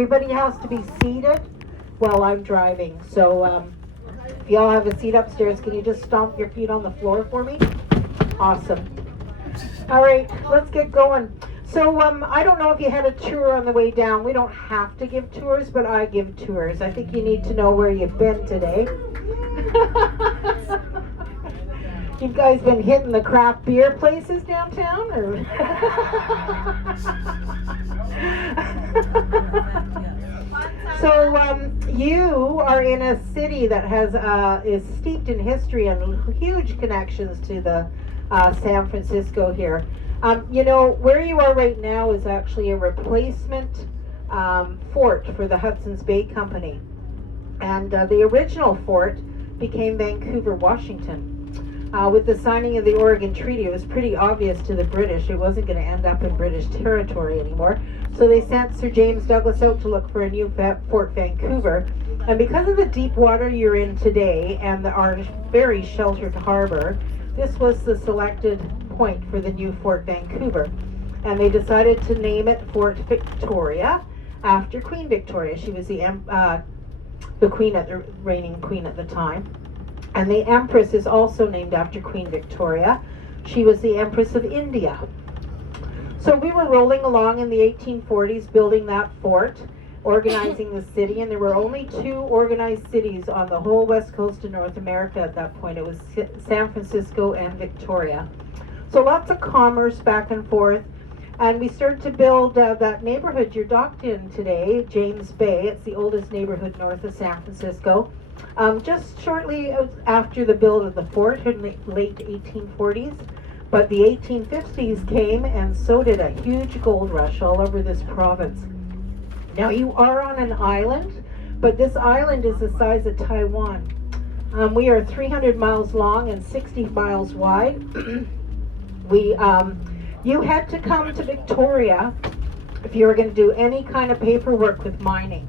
Everybody has to be seated while I'm driving. So if y'all have a seat upstairs, can you just stomp your feet on the floor for me? Awesome. All right, let's get going. So I don't know if you had a tour on the way down. We don't have to give tours, but I give tours. I think you need to know where you've been today. You guys been hitting the craft beer places downtown? Or So you are in a city that has is steeped in history and huge connections to the San Francisco here. You know, where you are right now is actually a replacement fort for the Hudson's Bay Company. And the original fort became Vancouver, Washington. With the signing of the Oregon Treaty, it was pretty obvious to the British it wasn't going to end up in British territory anymore. So they sent Sir James Douglas out to look for a new Fort Vancouver. And because of the deep water you're in today and our very sheltered harbor, this was the selected point for the new Fort Vancouver. And they decided to name it Fort Victoria after Queen Victoria. She was the reigning queen at the time. And the Empress is also named after Queen Victoria. She was the Empress of India. So we were rolling along in the 1840s, building that fort, organizing the city, and there were only two organized cities on the whole west coast of North America at that point. It was San Francisco and Victoria. So lots of commerce back and forth. And we started to build that neighborhood you're docked in today, James Bay. It's the oldest neighborhood north of San Francisco. Just shortly after the build of the fort in the late 1840s. But the 1850s came, and so did a huge gold rush all over this province. Now you are on an island, but this island is the size of Taiwan. We are 300 miles long and 60 miles wide. You had to come to Victoria if you were going to do any kind of paperwork with mining.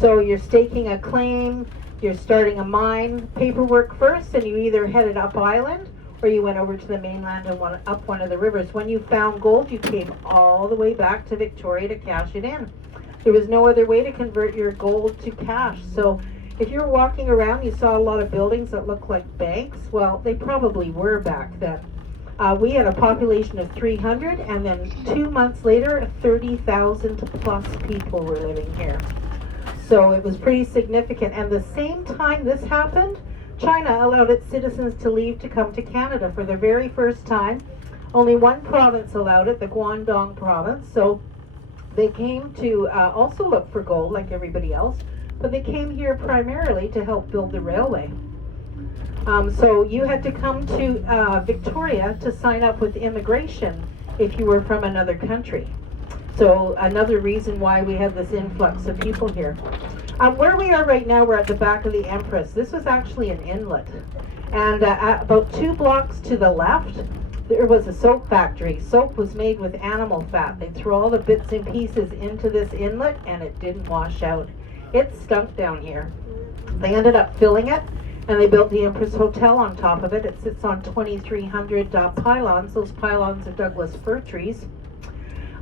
So you're staking a claim, you're starting a mine, paperwork first, and you either headed up island or you went over to the mainland and went up one of the rivers. When you found gold, you came all the way back to Victoria to cash it in. There was no other way to convert your gold to cash. So if you were walking around, you saw a lot of buildings that looked like banks. Well, they probably were back then. We had a population of 300, and then 2 months later, 30,000 plus people were living here. So it was pretty significant. And the same time this happened, China allowed its citizens to leave to come to Canada for the very first time. Only one province allowed it, the Guangdong province. So they came to also look for gold like everybody else, but they came here primarily to help build the railway. So you had to come to Victoria to sign up with immigration if you were from another country. So another reason why we had this influx of people here. Where we are right now, we're at the back of the Empress. This was actually an inlet. And about 2 blocks to the left, there was a soap factory. Soap was made with animal fat. They threw all the bits and pieces into this inlet, and it didn't wash out. It stunk down here. They ended up filling it, and they built the Empress Hotel on top of it. It sits on 2,300 pylons. Those pylons are Douglas fir trees.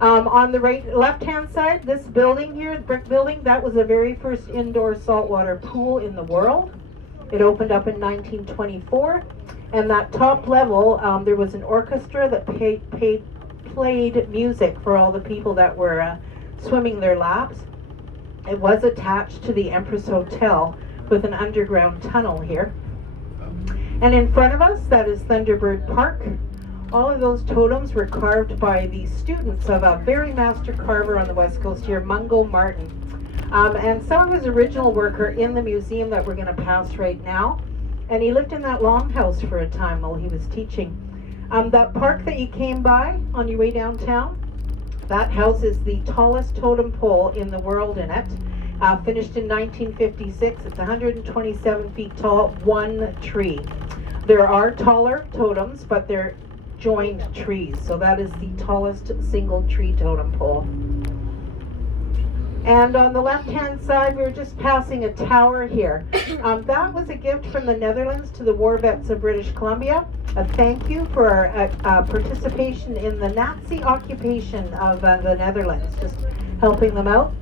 On the left-hand side, this building here, the brick building, that was the very first indoor saltwater pool in the world. It opened up in 1924, and that top level, there was an orchestra that played music for all the people that were swimming their laps. It was attached to the Empress Hotel with an underground tunnel here. And in front of us, that is Thunderbird Park. All of those totems were carved by the students of a very master carver on the west coast here, Mungo Martin. And some of his original work are in the museum that we're going to pass right now. And he lived in that longhouse for a time while he was teaching. That park that you came by on your way downtown, that houses the tallest totem pole in the world in it. Finished in 1956. It's 127 feet tall, one tree. There are taller totems, but they're joined trees. So that is the tallest single tree totem pole. And on the left-hand side, we were just passing a tower here. That was a gift from the Netherlands to the war vets of British Columbia. A thank you for our participation in the Nazi occupation of the Netherlands, just helping them out.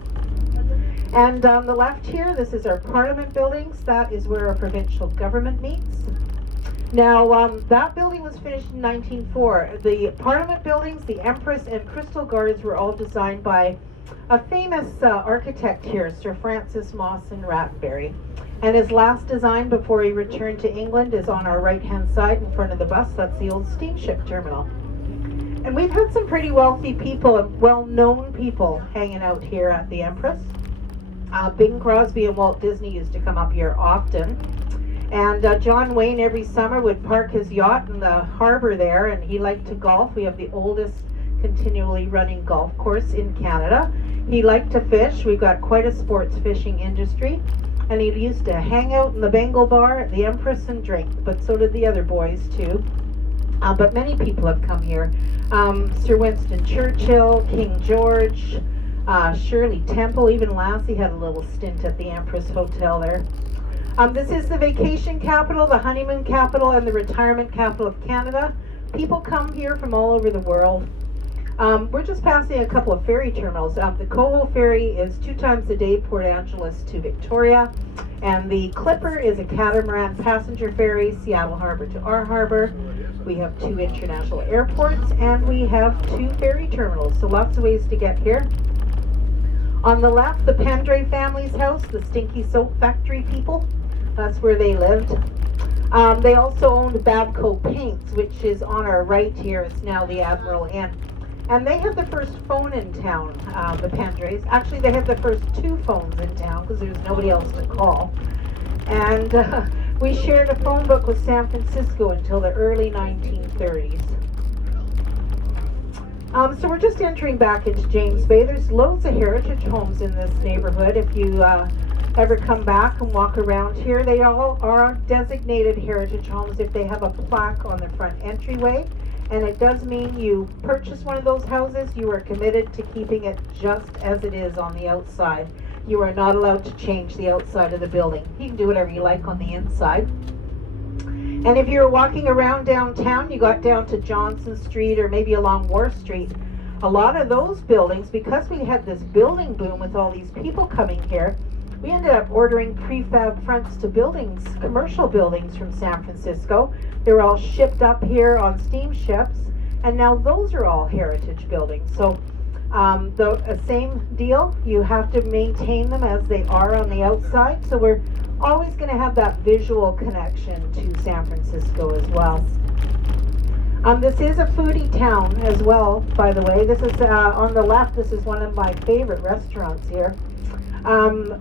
And on the left here, this is our Parliament buildings. That is where our provincial government meets. Now, that building was finished in 1904. The Parliament buildings, the Empress and Crystal Gardens were all designed by a famous architect here, Sir Francis Mawson Rattenbury. And his last design before he returned to England is on our right-hand side in front of the bus. That's the old steamship terminal. And we've had some pretty wealthy people and well-known people hanging out here at the Empress. Bing Crosby and Walt Disney used to come up here often. And John Wayne every summer would park his yacht in the harbor there, and he liked to golf. We have the oldest continually running golf course in Canada. He liked to fish. We've got quite a sports fishing industry. And he used to hang out in the Bengal bar at the Empress and drink, but so did the other boys too. But many people have come here. Sir Winston Churchill, King George, Shirley Temple, even Lassie had a little stint at the Empress Hotel there. This is the vacation capital, the honeymoon capital, and the retirement capital of Canada. People come here from all over the world. We're just passing a couple of ferry terminals. The Coho ferry is 2 times a day, Port Angeles to Victoria. And the Clipper is a catamaran passenger ferry, Seattle Harbor to our harbor. We have 2 international airports, and we have 2 ferry terminals, so lots of ways to get here. On the left, the Pendray family's house, the Stinky Soap Factory people. That's where they lived. They also owned Babco Paints, which is on our right here. It's now the Admiral Inn. And they had the first phone in town, the Pendrays. Actually, they had the first 2 phones in town because there was nobody else to call. And we shared a phone book with San Francisco until the early 1930s. So we're just entering back into James Bay. There's loads of heritage homes in this neighborhood. If you ever come back and walk around here, they all are designated heritage homes if they have a plaque on the front entryway. And it does mean you purchase one of those houses, you are committed to keeping it just as it is on the outside. You are not allowed to change the outside of the building. You can do whatever you like on the inside. And if you were walking around downtown, you got down to Johnson Street or maybe along Wharf Street, a lot of those buildings, because we had this building boom with all these people coming here, we ended up ordering prefab fronts to buildings, commercial buildings from San Francisco. They were all shipped up here on steamships, and now those are all heritage buildings. So the same deal, you have to maintain them as they are on the outside. So we're always going to have that visual connection to San Francisco as well. This is a foodie town as well, by the way. This is on the left, this is one of my favorite restaurants here.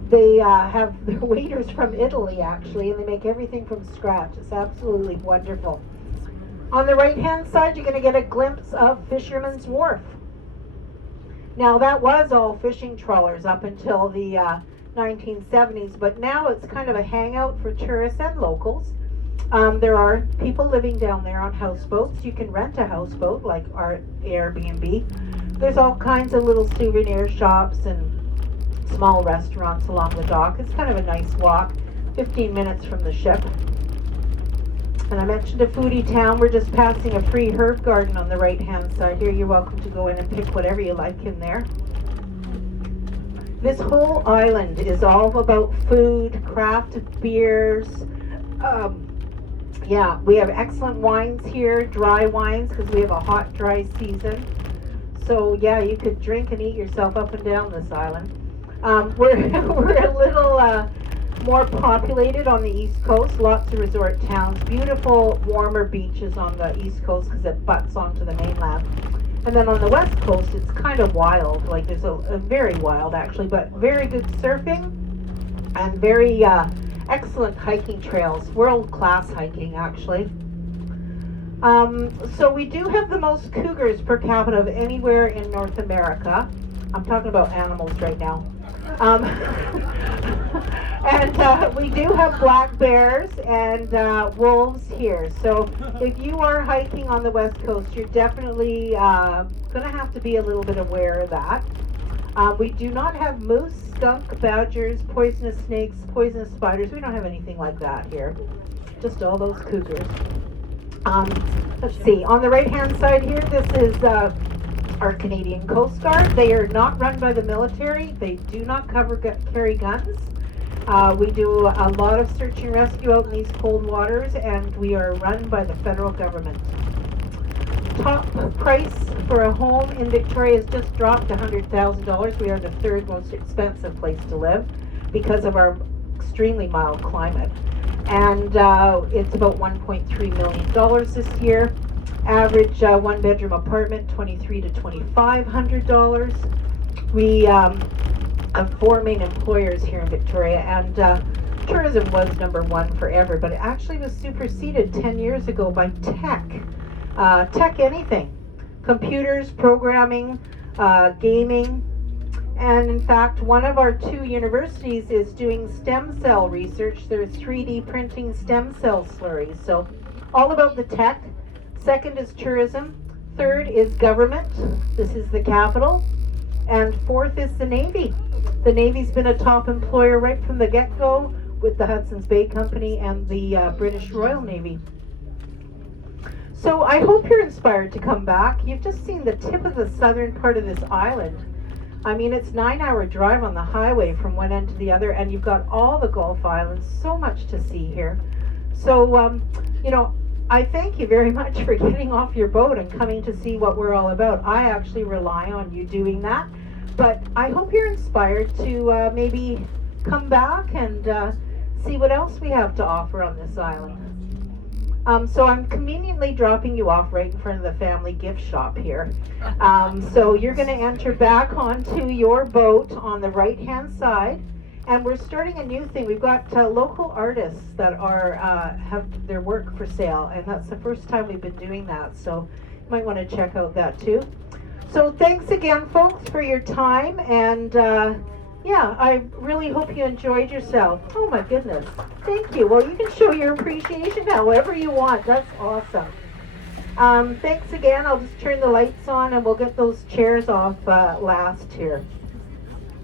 They have their waiters from Italy, actually, and they make everything from scratch. It's absolutely wonderful. On the right-hand side, you're going to get a glimpse of Fisherman's Wharf. Now, that was all fishing trawlers up until the 1970s, but now it's kind of a hangout for tourists and locals. There are people living down there on houseboats. You can rent a houseboat, like our Airbnb. There's all kinds of little souvenir shops and small restaurants along the dock. It's kind of a nice walk, 15 minutes from the ship. And I mentioned a foodie town. We're just passing a free herb garden on the right-hand side here. You're welcome to go in and pick whatever you like in there. This whole island is all about food, craft beers. Yeah, we have excellent wines here, dry wines, because we have a hot, dry season. So yeah, you could drink and eat yourself up and down this island. We're a little more populated on the East Coast, lots of resort towns, beautiful warmer beaches on the East Coast because it butts onto the mainland. And then on the West Coast, it's kind of wild, like there's a very wild actually, but very good surfing and very excellent hiking trails, world-class hiking actually. So we do have the most cougars per capita of anywhere in North America. I'm talking about animals right now. And we do have black bears and wolves here. So if you are hiking on the West Coast, you're definitely going to have to be a little bit aware of that. We do not have moose, skunk, badgers, poisonous snakes, poisonous spiders. We don't have anything like that here. Just all those cougars. Let's see. On the right-hand side here, this is our Canadian Coast Guard. They are not run by the military. They do not carry guns. We do a lot of search and rescue out in these cold waters, and we are run by the federal government. Top price for a home in Victoria has just dropped $100,000. We are the third most expensive place to live because of our extremely mild climate. And it's about $1.3 million this year. Average one-bedroom apartment, $2,300 to $2,500. We have 4 main employers here in Victoria, and tourism was number one forever, but it actually was superseded 10 years ago by tech. Tech anything. Computers, programming, gaming. And in fact, one of our 2 universities is doing stem cell research. They're 3D printing stem cell slurries. So all about the tech. Second is tourism. Third is government. This is the capital. And fourth is the Navy. The Navy's been a top employer right from the get-go with the Hudson's Bay Company and the British Royal Navy. So I hope you're inspired to come back. You've just seen the tip of the southern part of this island. I mean, it's 9-hour drive on the highway from one end to the other, and you've got all the Gulf Islands, so much to see here. So, you know, I thank you very much for getting off your boat and coming to see what we're all about. I actually rely on you doing that, but I hope you're inspired to maybe come back and see what else we have to offer on this island. So I'm conveniently dropping you off right in front of the family gift shop here. So you're going to enter back onto your boat on the right-hand side, and we're starting a new thing. We've got local artists that are have their work for sale, and that's the first time we've been doing that. So you might want to check out that too. So thanks again, folks, for your time, and yeah, I really hope you enjoyed yourself. Oh my goodness. Thank you. Well, you can show your appreciation however you want. That's awesome. Thanks again. I'll just turn the lights on and we'll get those chairs off last here.